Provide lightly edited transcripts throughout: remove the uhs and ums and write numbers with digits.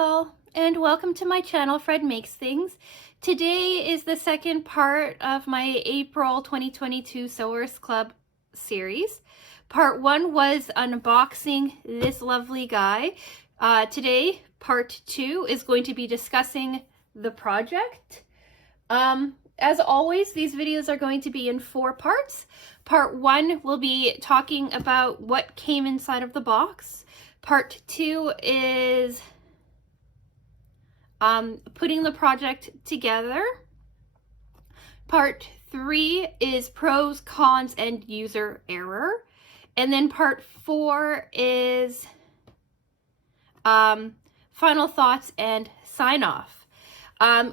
all, and welcome to my channel, Fred Makes Things. Today is the second part of my April 2022 Sewers Club series. Part 1 was unboxing this lovely guy. Today, part 2 is going to be discussing the project. As always, these videos are going to be in 4 parts. Part 1 will be talking about what came inside of the box. Part 2 is putting the project together. Part 3 is pros, cons, and user error. And then part 4 is final thoughts and sign off.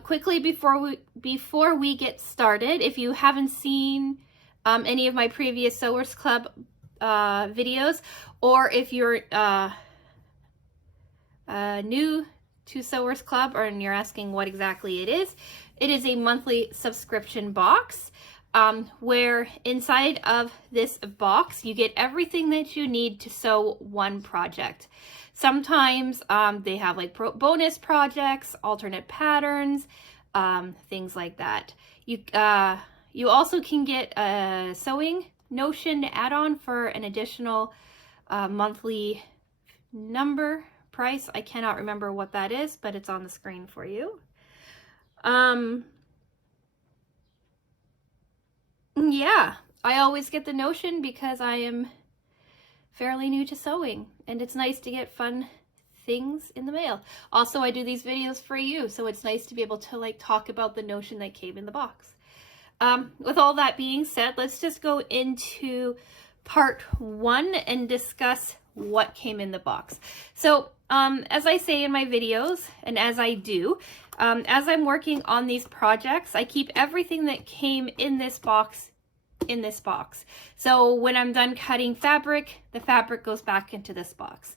Quickly before we get started, if you haven't seen any of my previous Sewers Club videos, or if you're new to Sewers Club and you're asking what exactly it is a monthly subscription box where inside of this box you get everything that you need to sew one project. Sometimes they have like bonus projects, alternate patterns, things like that. You also can get a sewing Notion add-on for an additional monthly number price. I cannot remember what that is, but it's on the screen for you. Yeah, I always get the Notion because I am fairly new to sewing, and it's nice to get fun things in the mail. Also, I do these videos for you, so it's nice to be able to like talk about the Notion that came in the box. With all that being said, let's just go into part 1 and discuss what came in the box. So as I say in my videos, and as I do, as I'm working on these projects, I keep everything that came in this box in this box. So when I'm done cutting fabric, the fabric goes back into this box.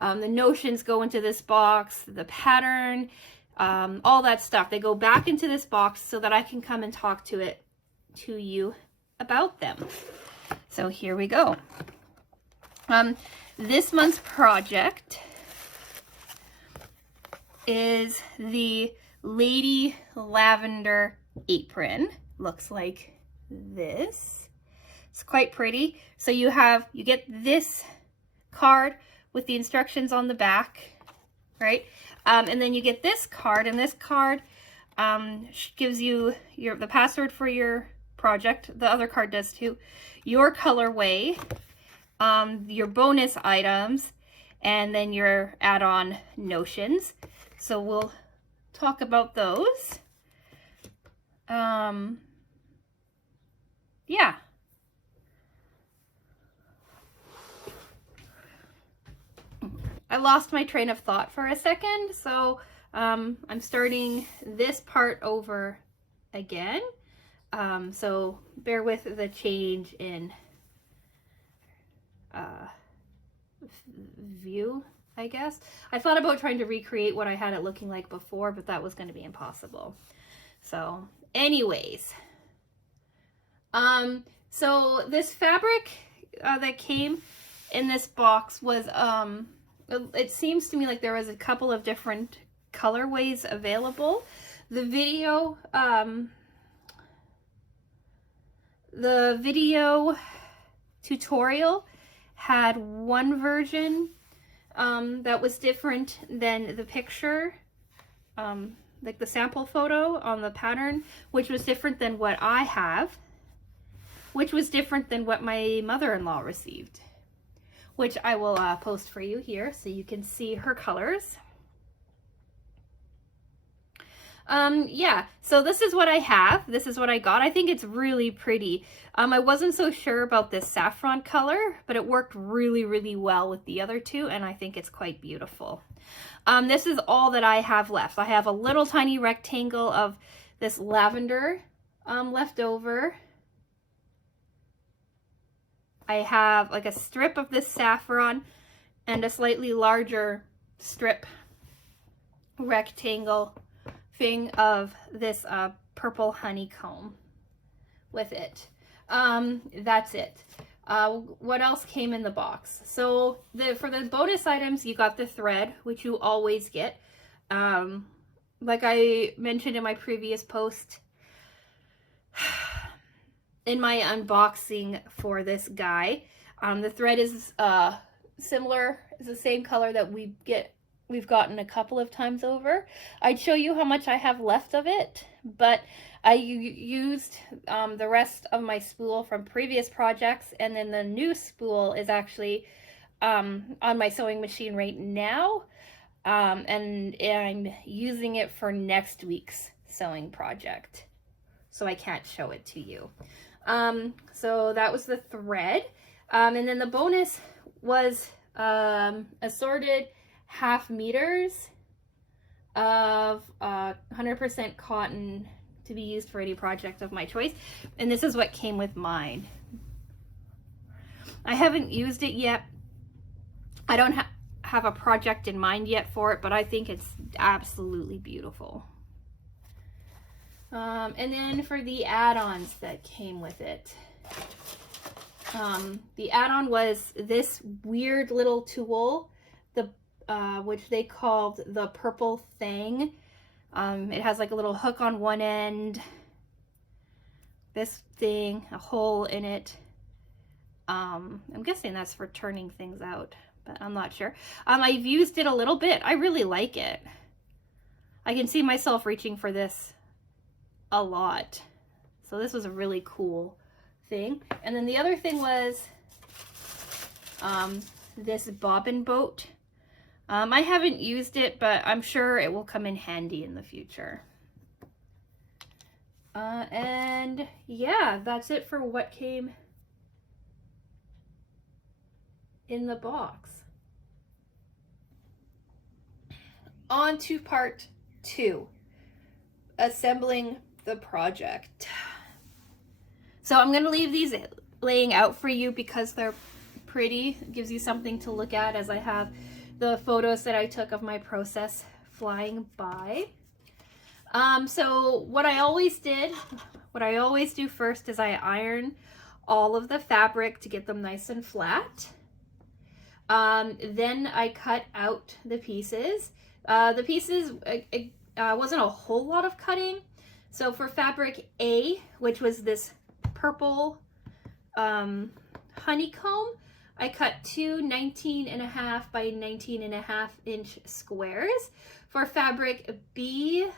The notions go into this box, the pattern, all that stuff. They go back into this box so that I can come and talk to you about them. So here we go. This month's project is the Lady Lavender apron. Looks like this. It's quite pretty. So you get this card with the instructions on the back, right? And then you get this card, and this card gives you the password for your project. The other card does too. Your colorway, your bonus items, and then your add-on notions. So we'll talk about those. Yeah. I lost my train of thought for a second, so I'm starting this part over again. So bear with the change in view, I guess. I thought about trying to recreate what I had it looking like before, but that was going to be impossible. So anyways, so this fabric that came in this box was, it seems to me like there was a couple of different colorways available. The video tutorial had one version that was different than the picture, like the sample photo on the pattern, which was different than what I have, which was different than what my mother-in-law received, which I will post for you here so you can see her colors. Yeah, so this is what I have. This is what I got. I think it's really pretty. I wasn't so sure about this saffron color, but it worked really, really well with the other two, and I think it's quite beautiful. This is all that I have left. I have a little tiny rectangle of this lavender left over. I have like a strip of this saffron and a slightly larger strip rectangle thing of this purple honeycomb with it. That's it. What else came in the box? So for the bonus items, you got the thread, which you always get. Like I mentioned in my previous post, in my unboxing for this guy, the thread is similar, is the same color that we've gotten a couple of times over. I'd show you how much I have left of it, but I used the rest of my spool from previous projects, and then the new spool is actually on my sewing machine right now, and I'm using it for next week's sewing project, so I can't show it to you. So that was the thread, and then the bonus was assorted 1/2 meters of 100% cotton to be used for any project of my choice, and this is what came with mine. I haven't used it yet. I don't have a project in mind yet for it, but I think it's absolutely beautiful. And then for the add-ons that came with it, the add-on was this weird little tool, which they called the Purple Thing. It has like a little hook on one end, this thing, a hole in it. I'm guessing that's for turning things out, but I'm not sure. I've used it a little bit. I really like it. I can see myself reaching for this a lot. So this was a really cool thing. And then the other thing was this bobbin boat. I haven't used it, but I'm sure it will come in handy in the future. And yeah, that's it for what came in the box. On to part 2, assembling the project. So I'm going to leave these laying out for you because they're pretty. It gives you something to look at as I have the photos that I took of my process flying by. So what I always do first is I iron all of the fabric to get them nice and flat. Then I cut out the pieces. The pieces, it wasn't a whole lot of cutting. So for fabric A, which was this purple honeycomb, I cut 2 19.5 by 19.5 inch squares. For fabric B,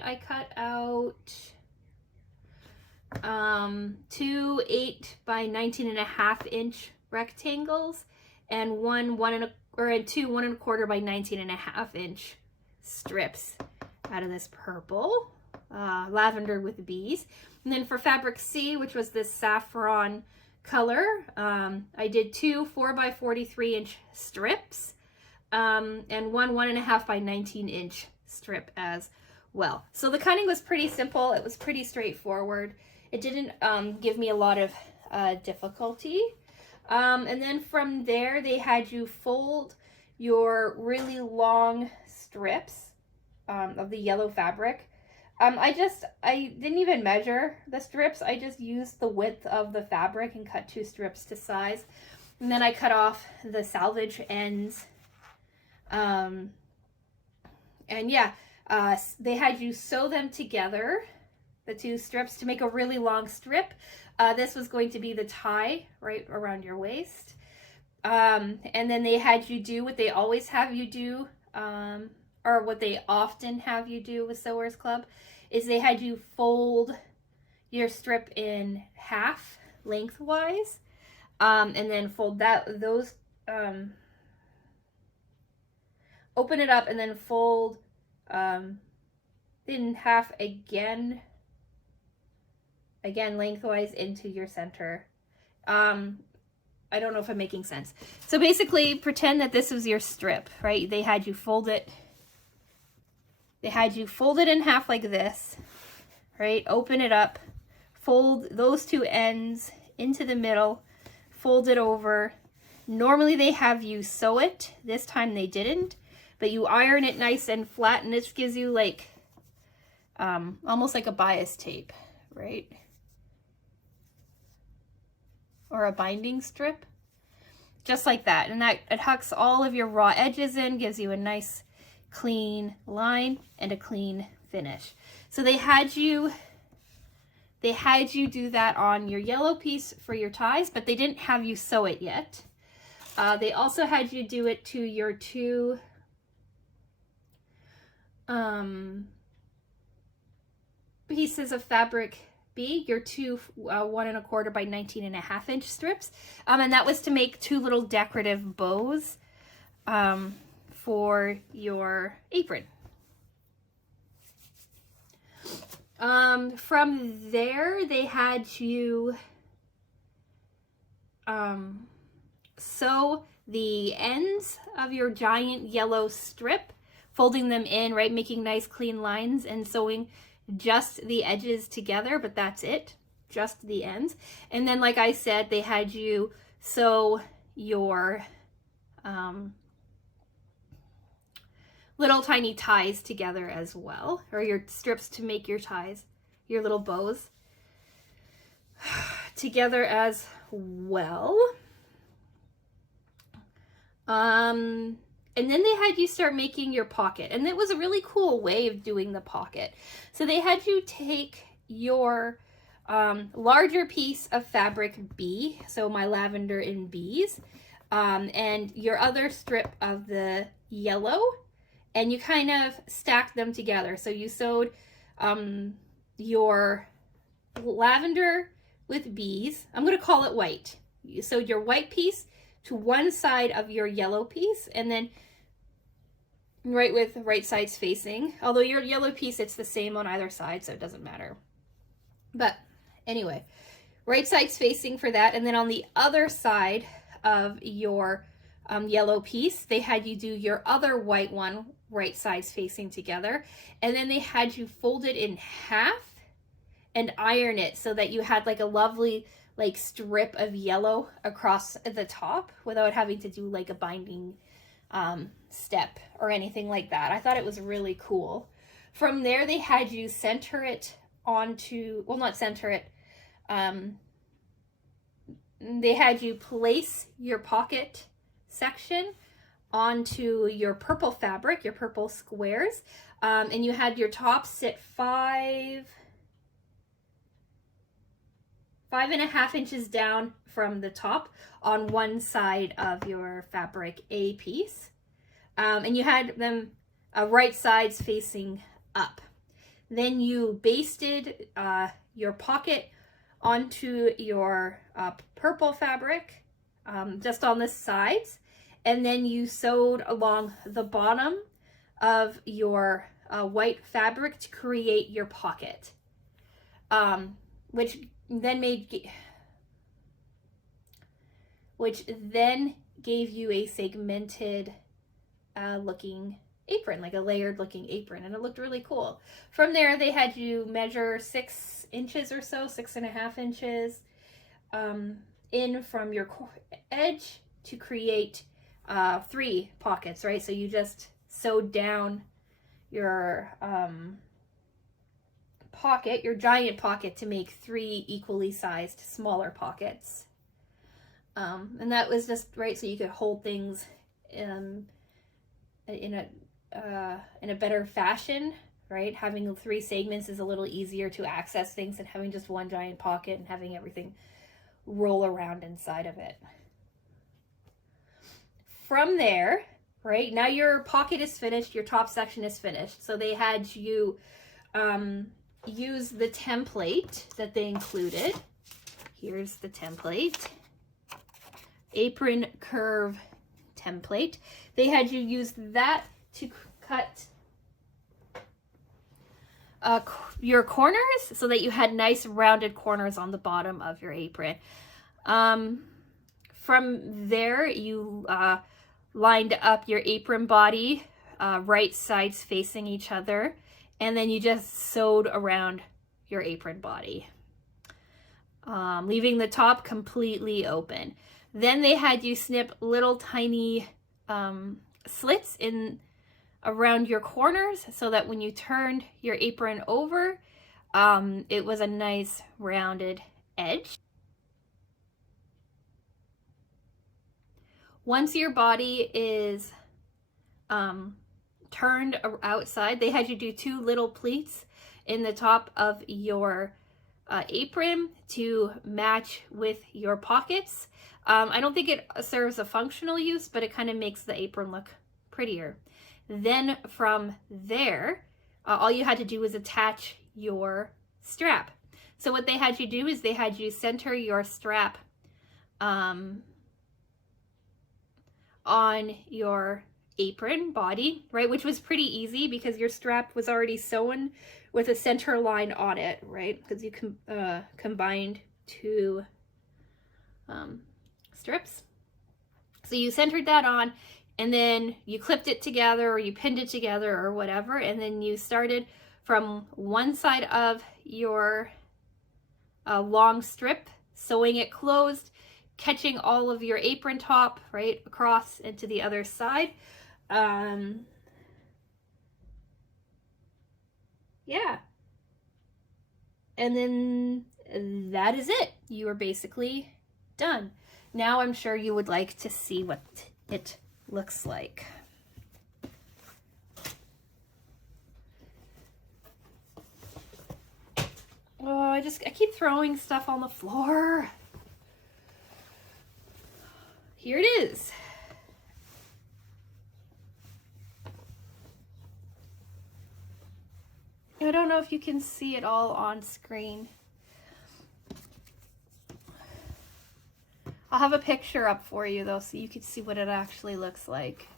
I cut out 2 8 by 19.5 inch rectangles and 2 1 1/4 by 19.5 inch strips out of this purple lavender with bees. And then for fabric C, which was this saffron color, I did 2 4 by 43 inch strips and 1 1.5 by 19 inch strip as well. So the cutting was pretty simple. It was pretty straightforward. It didn't give me a lot of difficulty. And then from there, they had you fold your really long strips of the yellow fabric. I didn't even measure the strips. I just used the width of the fabric and cut 2 strips to size. And then I cut off the salvage ends. And yeah, they had you sew them together, the 2 strips, to make a really long strip. This was going to be the tie right around your waist. And then they had you do what they always have you do, or what they often have you do with Sewers Club, is they had you fold your strip in half lengthwise, and then fold those, open it up and then fold in half again lengthwise into your center. I don't know if I'm making sense. So basically, pretend that this was your strip, right? They had you fold it. They had you fold it in half like this, right? Open it up, fold those 2 ends into the middle, fold it over. Normally they have you sew it. This time they didn't, but you iron it nice and flat, and this gives you like almost like a bias tape, right? or a binding strip, just like that. And that it hucks all of your raw edges in, gives you a nice clean line and a clean finish. So they had you do that on your yellow piece for your ties, but they didn't have you sew it yet. They also had you do it to your two pieces of fabric B, your two 1 1/4 by 19.5 inch strips. And that was to make two little decorative bows for your apron. From there, they had you sew the ends of your giant yellow strip, folding them in, right, making nice clean lines and sewing just the edges together, but that's it, just the ends. And then, like I said, they had you sew your little tiny ties together as well, or your strips to make your ties, your little bows together as well. And then they had you start making your pocket, and it was a really cool way of doing the pocket. So they had you take your larger piece of fabric B, so my lavender in B's, and your other strip of the yellow, and you kind of stacked them together. So you sewed your lavender with B's. I'm going to call it white. You sewed your white piece to one side of your yellow piece, and then right with right sides facing. Although your yellow piece, it's the same on either side, so it doesn't matter. But anyway, right sides facing for that. And then on the other side of your yellow piece, they had you do your other white one, right sides facing together. And then they had you fold it in half and iron it so that you had like a lovely like strip of yellow across the top without having to do like a binding step or anything like that. I thought it was really cool. From there, they had you center it onto, well, not center it, they had you place your pocket section onto your purple fabric, your purple squares, and you had your top sit 5.5 inches down from the top on one side of your fabric A piece. And you had them right sides facing up. Then you basted your pocket onto your purple fabric just on the sides, and then you sewed along the bottom of your white fabric to create your pocket, which then gave you a segmented looking apron, like a layered looking apron, and it looked really cool. From there, they had you measure 6 inches or so, 6.5 inches in from your edge to create 3 pockets, right? So you just sewed down your pocket, your giant pocket, to make 3 equally sized smaller pockets. And that was just right so you could hold things in a better fashion, right? Having 3 segments is a little easier to access things than having just one giant pocket and having everything roll around inside of it. From there, right, now your pocket is finished, your top section is finished. So they had you use the template that they included. Here's the template. Apron curve template. They had you use that to cut your corners so that you had nice rounded corners on the bottom of your apron. From there, you lined up your apron body, right sides facing each other, and then you just sewed around your apron body, leaving the top completely open. Then they had you snip little tiny slits in around your corners so that when you turned your apron over, it was a nice rounded edge. once your body is turned outside, they had you do 2 little pleats in the top of your apron to match with your pockets. I don't think it serves a functional use, but it kind of makes the apron look prettier. Then from there, all you had to do was attach your strap. So what they had you do is they had you center your strap on your apron body, right? Which was pretty easy because your strap was already sewn with a center line on it, right? Because you combined 2 strips. So you centered that on, and then you clipped it together or you pinned it together or whatever, and then you started from one side of your long strip, sewing it closed, catching all of your apron top right across into the other side. Yeah. And then that is it. You are basically done. Now I'm sure you would like to see what it looks like. Oh, I keep throwing stuff on the floor. Here it is. I don't know if you can see it all on screen. I'll have a picture up for you though, so you can see what it actually looks like.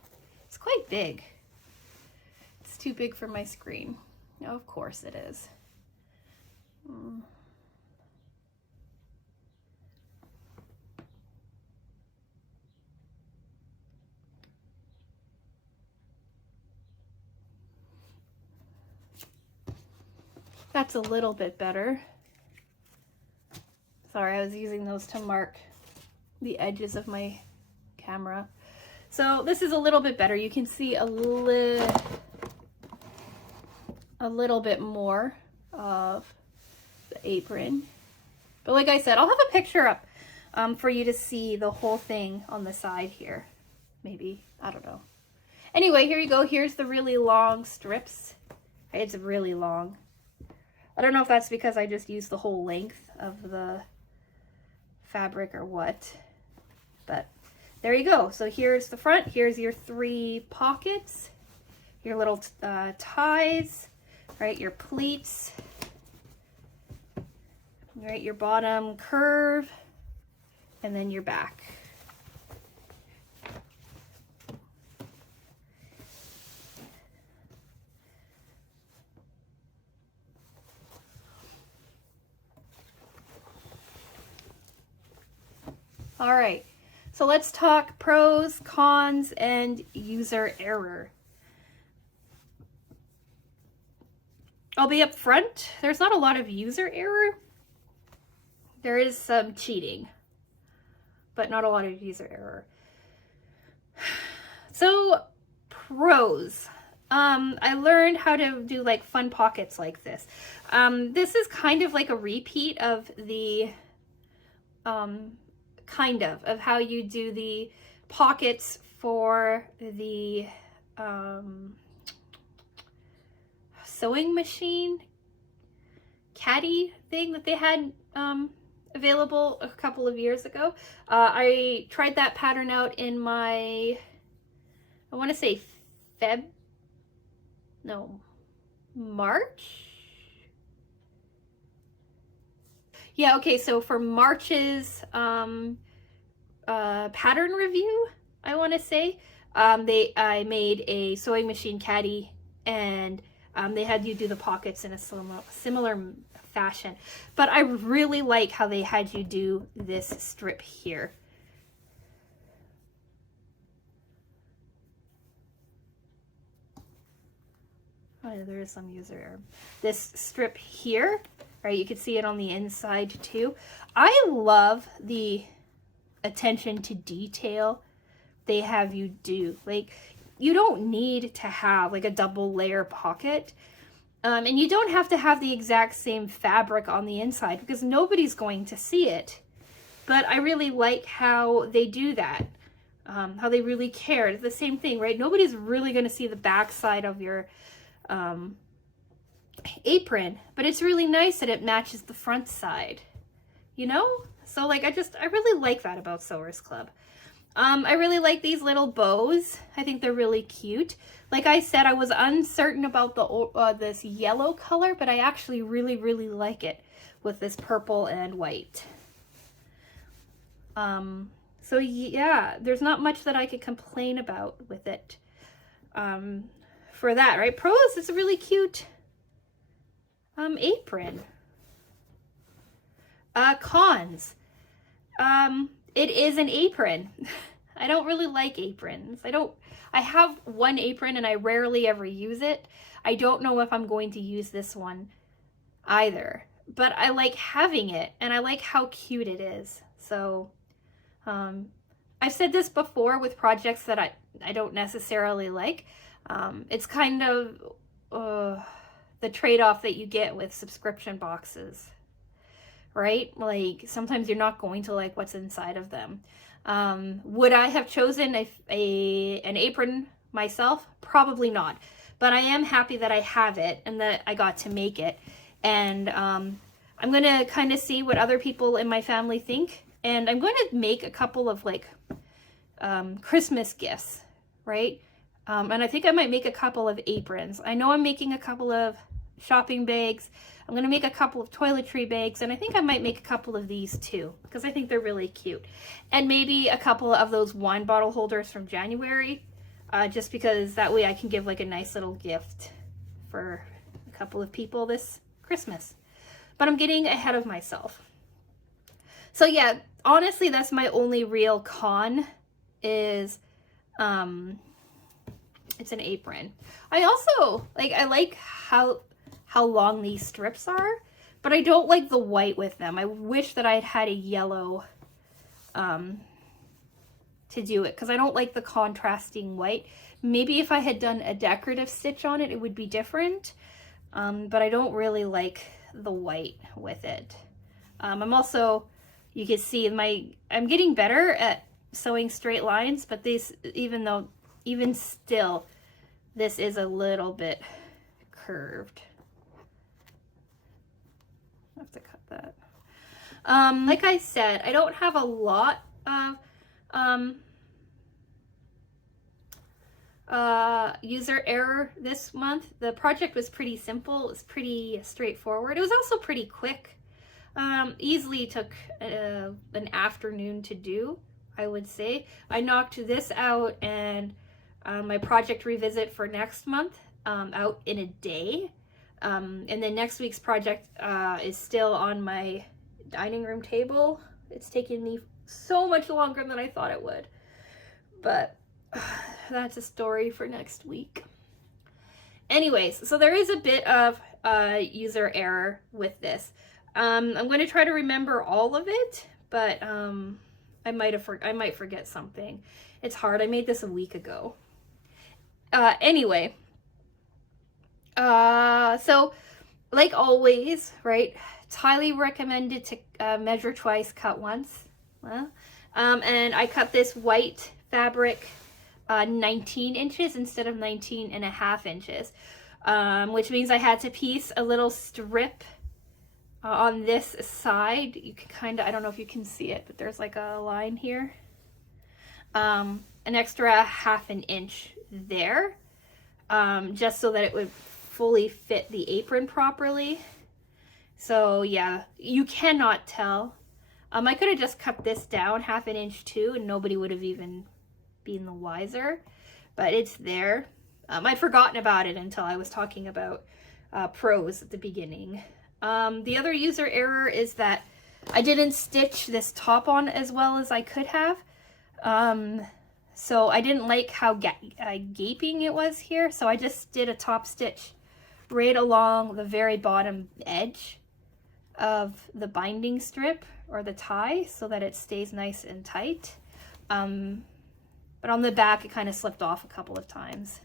It's quite big. It's too big for my screen. Oh, of course it is. That's a little bit better. Sorry, I was using those to mark the edges of my camera. So this is a little bit better. You can see a little bit more of the apron. But like I said, I'll have a picture up for you to see the whole thing on the side here. Maybe, I don't know. Anyway, here you go. Here's the really long strips. It's really long. I don't know if that's because I just used the whole length of the fabric or what, but there you go. So here's the front. Here's your 3 pockets, your little ties, right? Your pleats, right? Your bottom curve, and then your back. All right, so let's talk pros, cons, and user error. I'll be up front. There's not a lot of user error. There is some cheating, but not a lot of user error. So, pros. I learned how to do like fun pockets like this. This is kind of like a repeat of the of how you do the pockets for the sewing machine caddy thing that they had available a couple of years ago. I tried that pattern out in my, I want to say March? Yeah, okay, so for March's pattern review, I want to say, I made a sewing machine caddy, and they had you do the pockets in a similar fashion. But I really like how they had you do this strip here. Oh, there is some user error. This strip here, right, you can see it on the inside too. I love the attention to detail they have you do. Like, you don't need to have like a double layer pocket, and you don't have to have the exact same fabric on the inside because nobody's going to see it. But I really like how they do that, how they really cared. The same thing, right? Nobody's really going to see the backside of your apron, but it's really nice that it matches the front side, you know? So like, I really like that about Sewers Club. I really like these little bows. I think they're really cute. Like I said, I was uncertain about the this yellow color, but I actually really, really like it with this purple and white. So yeah, there's not much that I could complain about with it. For that, right? Pros, it's a really cute apron. Cons. It is an apron. I don't really like aprons. I have one apron and I rarely ever use it. I don't know if I'm going to use this one either, but I like having it and I like how cute it is. So, I've said this before with projects that I don't necessarily like. It's kind of the trade-off that you get with subscription boxes, right? Like sometimes you're not going to like what's inside of them. Would I have chosen an apron myself? Probably not, but I am happy that I have it and that I got to make it. And I'm going to kind of see what other people in my family think. And I'm going to make a couple of like Christmas gifts, right? And I think I might make a couple of aprons. I know I'm making a couple of shopping bags. I'm going to make a couple of toiletry bags, and I think I might make a couple of these too, because I think they're really cute. And maybe a couple of those wine bottle holders from January, just because that way I can give like a nice little gift for a couple of people this Christmas. But I'm getting ahead of myself. So yeah, honestly, that's my only real con is, it's an apron. I also, I like how long these strips are, but I don't like the white with them. I wish that I had a yellow to do it, because I don't like the contrasting white. Maybe if I had done a decorative stitch on it, it would be different, but I don't really like the white with it. I'm also, you can see I'm getting better at sewing straight lines, but even still, this is a little bit curved. I have to cut that. Like I said, I don't have a lot of user error this month. The project was pretty simple. It was pretty straightforward. It was also pretty quick. Easily took an afternoon to do, I would say. I knocked this out and my project revisit for next month out in a day. And then next week's project is still on my dining room table. It's taken me so much longer than I thought it would. But that's a story for next week. Anyways, so there is a bit of user error with this. I'm going to try to remember all of it, but I might forget something. It's hard. I made this a week ago. Anyway, so like always, right? It's highly recommended to measure twice, cut once. Well, and I cut this white fabric 19 inches instead of 19.5 inches, which means I had to piece a little strip on this side. You can kind of, I don't know if you can see it, but there's like a line here. An extra 1/2 inch there, just so that it would fully fit the apron properly. So yeah, you cannot tell. I could have just cut this down 1/2 inch too, and nobody would have even been the wiser, but it's there. I'd forgotten about it until I was talking about pros at the beginning. The other user error is that I didn't stitch this top on as well as I could have. So I didn't like how gaping it was here, so I just did a top stitch right along the very bottom edge of the binding strip or the tie so that it stays nice and tight. But on the back, it kind of slipped off a couple of times.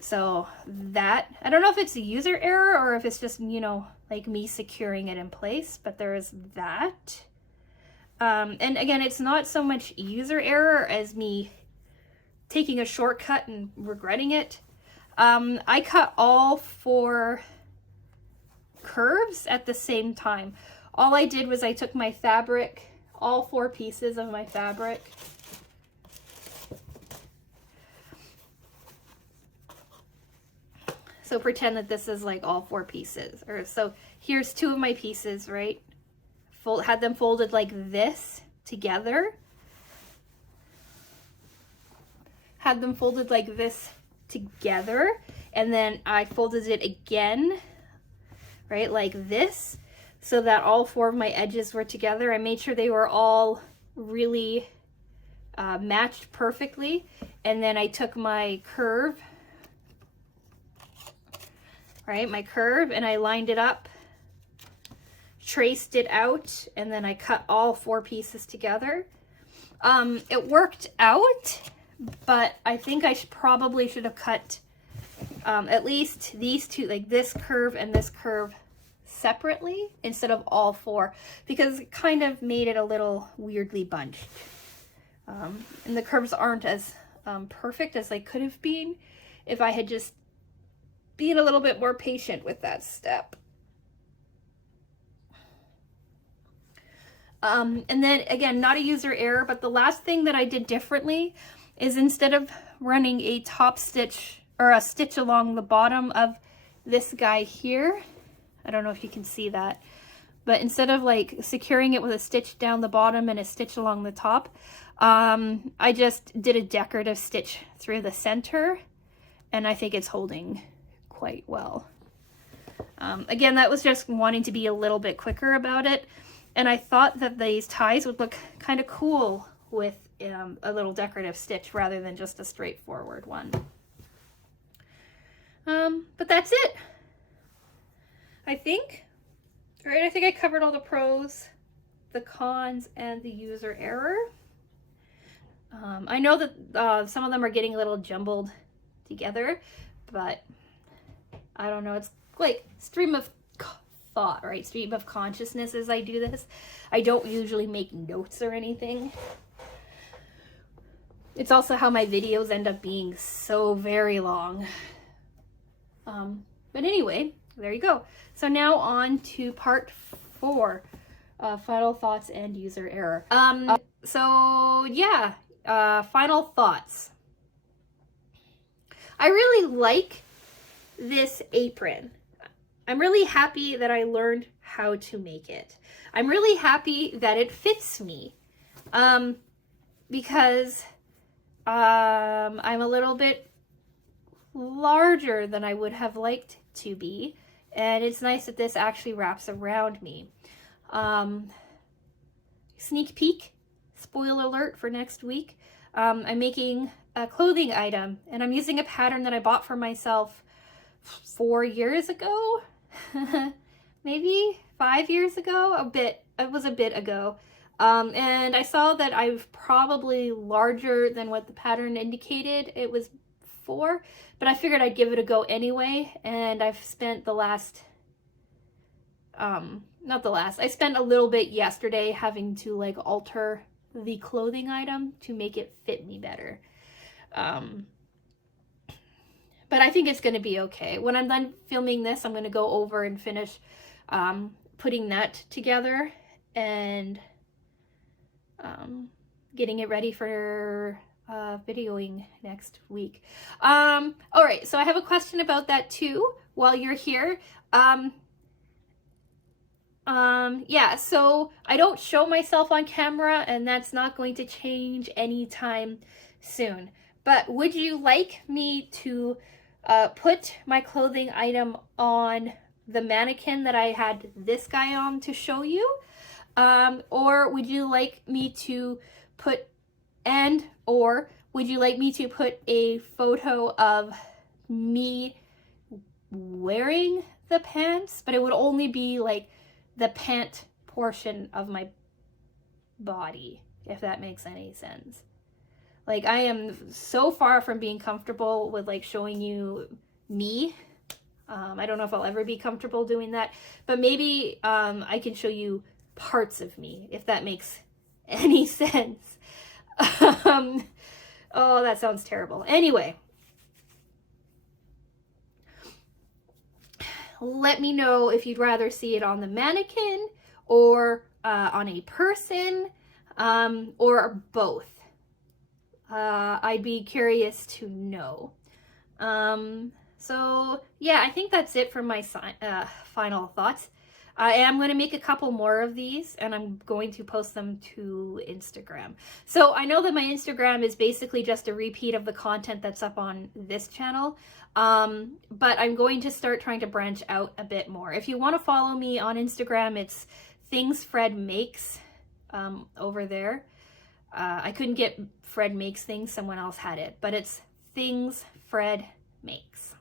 So that, I don't know if it's a user error or if it's just, you know, like me securing it in place, but there is that. And again, it's not so much user error as me taking a shortcut and regretting it. I cut all 4 curves at the same time. All I did was I took my fabric, all 4 pieces of my fabric, so pretend that this is like all 4 pieces, or so here's 2 of my pieces, right? Had them folded like this together, had them folded like this together, and then I folded it again, right, like this, so that all 4 of my edges were together. I made sure they were all really matched perfectly, and then I took my curve, right, my curve, and I lined it up, traced it out, and then I cut all 4 pieces together. It worked out, but I think I probably should have cut at least these 2, like this curve and this curve, separately instead of all 4, because it kind of made it a little weirdly bunched. And the curves aren't as perfect as they could have been if I had just been a little bit more patient with that step. And then again, not a user error, but the last thing that I did differently is instead of running a top stitch or a stitch along the bottom of this guy here, I don't know if you can see that, but instead of like securing it with a stitch down the bottom and a stitch along the top, I just did a decorative stitch through the center, and I think it's holding quite well. Again, that was just wanting to be a little bit quicker about it, and I thought that these ties would look kind of cool with a little decorative stitch rather than just a straightforward one. But that's it, I think. All right, I think I covered all the pros, the cons, and the user error. I know that some of them are getting a little jumbled together, but I don't know. It's like stream of thought, right? Stream of consciousness as I do this. I don't usually make notes or anything. It's also how my videos end up being so very long. But anyway, there you go. So now on to part 4, final thoughts and user error. So yeah, final thoughts. I really like this apron. I'm really happy that I learned how to make it. I'm really happy that it fits me, because I'm a little bit larger than I would have liked to be, and it's nice that this actually wraps around me. Sneak peek, spoiler alert for next week, I'm making a clothing item, and I'm using a pattern that I bought for myself 4 years ago, maybe 5 years ago, it was a bit ago. And I saw that I'm probably larger than what the pattern indicated. It was 4, but I figured I'd give it a go anyway, and I've spent the last, I spent a little bit yesterday having to like alter the clothing item to make it fit me better. But I think it's going to be okay. When I'm done filming this, I'm going to go over and finish putting that together and getting it ready for videoing next week. All right, so I have a question about that too while you're here. Yeah, so I don't show myself on camera, and that's not going to change anytime soon. But would you like me to put my clothing item on the mannequin that I had this guy on to show you? Or would you like me to put, or would you like me to put a photo of me wearing the pants, but it would only be like the pant portion of my body, if that makes any sense? Like, I am so far from being comfortable with like showing you me. I don't know if I'll ever be comfortable doing that, but maybe I can show you parts of me, if that makes any sense. Oh, that sounds terrible. Anyway, let me know if you'd rather see it on the mannequin or on a person, or both. I'd be curious to know. So yeah, I think that's it for my final thoughts. I am going to make a couple more of these, and I'm going to post them to Instagram. So I know that my Instagram is basically just a repeat of the content that's up on this channel, but I'm going to start trying to branch out a bit more. If you want to follow me on Instagram, it's Things Fred Makes over there. I couldn't get Fred Makes Things, someone else had it, but it's Things Fred Makes.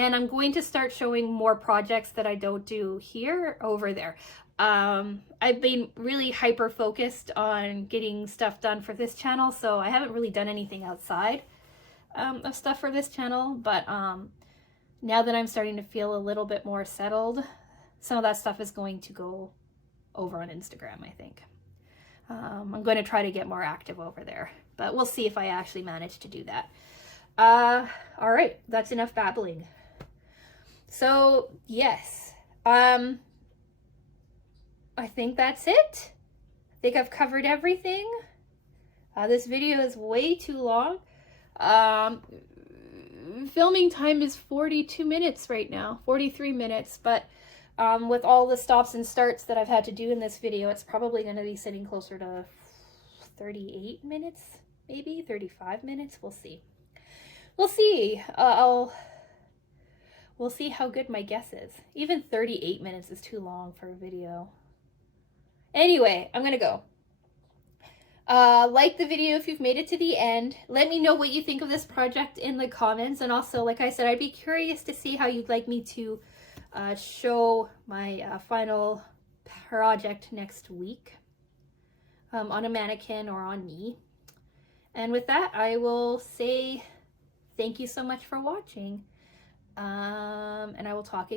And I'm going to start showing more projects that I don't do here over there. I've been really hyper focused on getting stuff done for this channel, so I haven't really done anything outside of stuff for this channel, but now that I'm starting to feel a little bit more settled, some of that stuff is going to go over on Instagram, I think. I'm going to try to get more active over there, but we'll see if I actually manage to do that. All right, that's enough babbling. So yes, I think that's it. I think I've covered everything. This video is way too long. Filming time is 42 minutes right now, 43 minutes, but with all the stops and starts that I've had to do in this video, it's probably going to be sitting closer to 38 minutes, maybe 35 minutes. We'll see. We'll see. We'll see how good my guess is. Even 38 minutes is too long for a video. Anyway, I'm gonna go. Like the video if you've made it to the end. Let me know what you think of this project in the comments. And also, like I said, I'd be curious to see how you'd like me to show my final project next week, on a mannequin or on me. And with that, I will say thank you so much for watching. And I will talk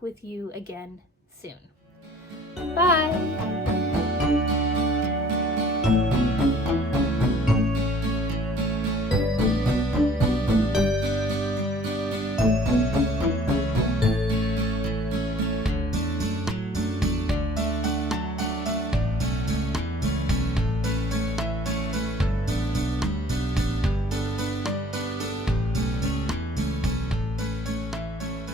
with you again soon.